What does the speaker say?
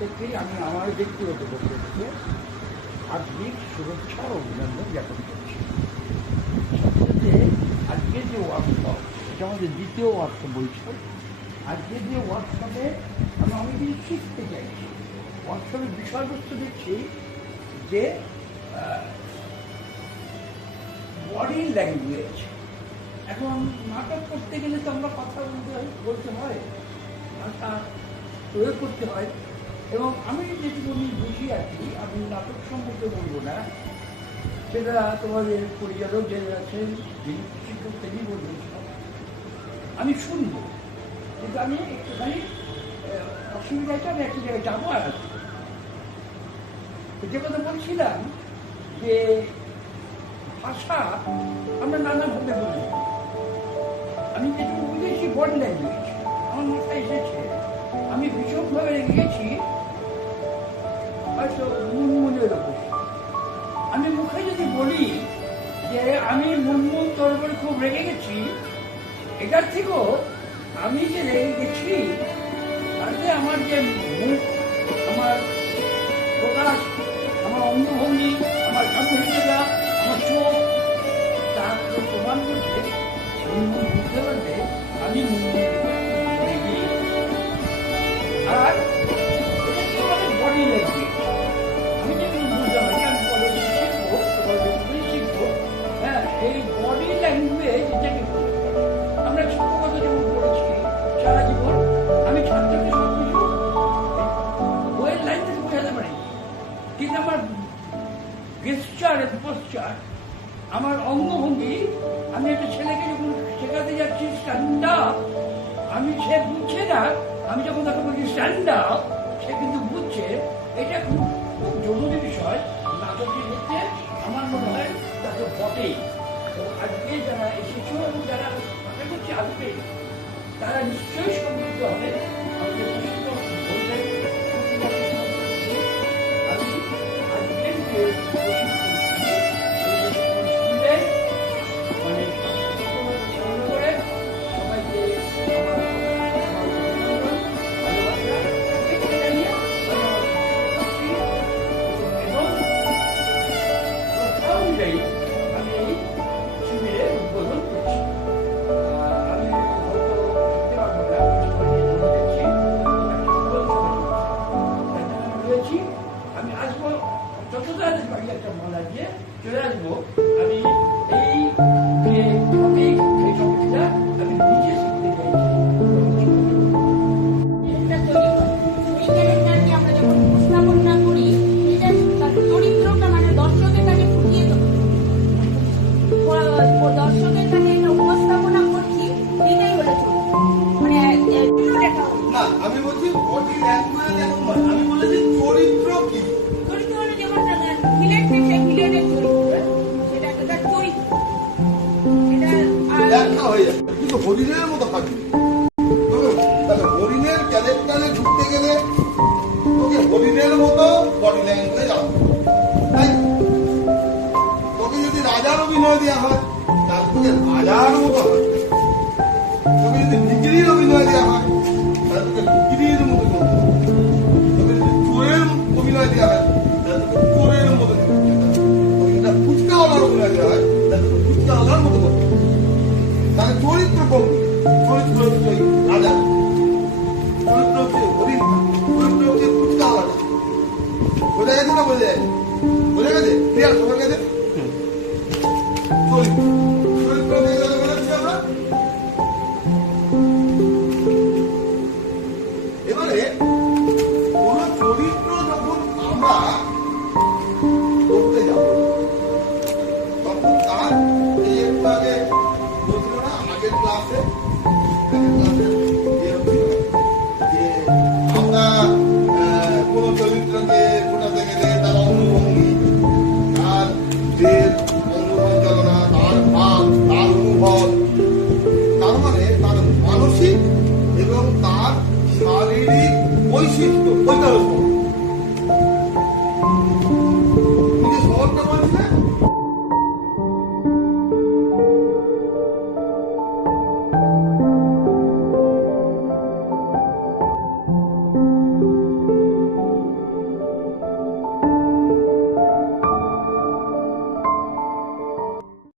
প্রত্যেককেই আমি আমার ব্যক্তিগত পক্ষ থেকে হার্দিক শুভেচ্ছা ও অভিনন্দন জ্ঞাপন করছি। সাথে আজকে যে ওয়ার্কশপ, এটা আমাদের দ্বিতীয় ওয়ার্কশপ বলছিলাম। আজকে যে ওয়ার্কশপে আমি অনেক কিছু শিখতে চাইছি। ওয়ার্কশপের বিষয়বস্তু দেখছি যে বডি ল্যাঙ্গুয়েজ। এখন নাটক করতে গেলে তো আমরা কথা বলতে হয়, ভাষা প্রয়োগ করতে হয়, এবং আমি যেটুকু বুঝি আর কি, আমি নাটক সম্পর্কে বলবো না, সেটা তোমাদের পরিচালক যে আছেন, যিনি শিক্ষক তিনি বলবেন, আমি শুনবো। কিন্তু আমি একটুখানি অসুবিধাটা আমি একটা জায়গায় যাবো আর আসবো। যে কথা বলছিলাম যে ভাষা আমরা নানাভাবে বলি। আমি যেটুকু বুঝেছি বডি ল্যাঙ্গুয়েজ আমার মাথায় এসেছে। আমি ভীষণভাবে রেগে গেছি হয়তো মুনমুনের ওপর। আমি মুখে যদি বলি যে আমি মুনমুন তোর উপরে খুব রেগে গেছি, এটার থেকেও আমি যে রেগে গেছি তাতে আমার যে মুখ, আমার প্রকাশ, আমার অঙ্গভঙ্গি, আমার গাম্ভীর্যতা, আমার চোখ, তার প্রমাণ করতে মুনমুন বুঝতে পারবে আমি মুনমুন রেগে। আর বডি ল্যাঙ্গুয়েজ আমি যেগুলো বুঝতে পারি, আমি কলেজে শিখবো, শিখবো। হ্যাঁ, এই বডি ল্যাঙ্গুয়েজ এটাকে আমরা শিক্ষকতা যেমন করেছি সারা জীবন, আমি ছাত্রকে সব কিছু বইয়ের লাইন থেকে বোঝাতে পারি, কিন্তু আমার গেস্টার, পোস্টার, আমার অঙ্গভঙ্গি, আমি একটা ছেলেকে যখন শেখাতে যাচ্ছি স্ট্যান্ড আপ, আমি সে বুঝছে না, আমি যখন তাকে বলছি স্ট্যান্ড আপ, সে কিন্তু বুঝছে। এটা খুব খুব জরুরি বিষয় নাটকের ক্ষেত্রে আমার মনে হয় তাকে বটেই। তো আজকে যারা এসেছো এবং যারা আশা করছি আসবে, তারা নিশ্চয়ই সমৃদ্ধ হবে। আমাদের প্রশিক্ষক বললেন আমি আজকের যে স্কুলে মানে করে সবাইকে আমি এই শিবিরে উদ্বোধন করছি। আমি হয়তো আমি আসবো যত তাড়াতাড়ি একটা মনে দিয়ে চলে আসবো। আমি এই টপিকটা আমি নিজে শিখতে চাইছি। আমরা যখন উপস্থাপনা করি, চরিত্রটা মানে দর্শকের কাছে ফুটিয়ে দর্শকের কাছে উপস্থাপনা করছি, এটাই হলো মানে না, আমি বলছি বডি ল্যাঙ্গুয়েজ এখন নয়, আমি বলেছি চরিত্র কি। চরিত্র হলো যেমন ভিলেন, সেই ভিলেনের চরিত্র, সেটা একটা চরিত্র, এটা ব্যাখ্যা হয়ে যাবে, কিন্তু হরিণের মতো থাকবে। তাহলে হরিণের ক্যারেক্টারে ঢুকতে গেলে তোকে হরিণের মতো বডি ল্যাঙ্গুয়েজ আসবে, তাই তোকে যদি রাজার অভিনয় দেওয়া হয় তাহলে তোকে রাজার মতো হয়। তোকে যদি ডিগ্রির অভিনয় দেওয়া হয় তাহলে তোকে ডিগ্রির মতো করতে হবে। তোকে যদি চোরের অভিনয় দেওয়া হয় তাহলে তোকে চোরের মতো করতে হবে। তোকে যদি ফুচকাওয়ালার অভিনয় দেওয়া হয় তাহলে তোকে ফুচকাওয়ালার মতো করতে হবে। তাহলে চরিত্র কোন? চরিত্র হচ্ছে রাজা, চরিত্র হচ্ছে হরিণ, চরিত্র হচ্ছে ফুচকাওয়ালা। বোঝা গেছে না? বোঝা গেছে? বোঝা গেছে? ক্লিয়ার? সবার কাছে চরিত্র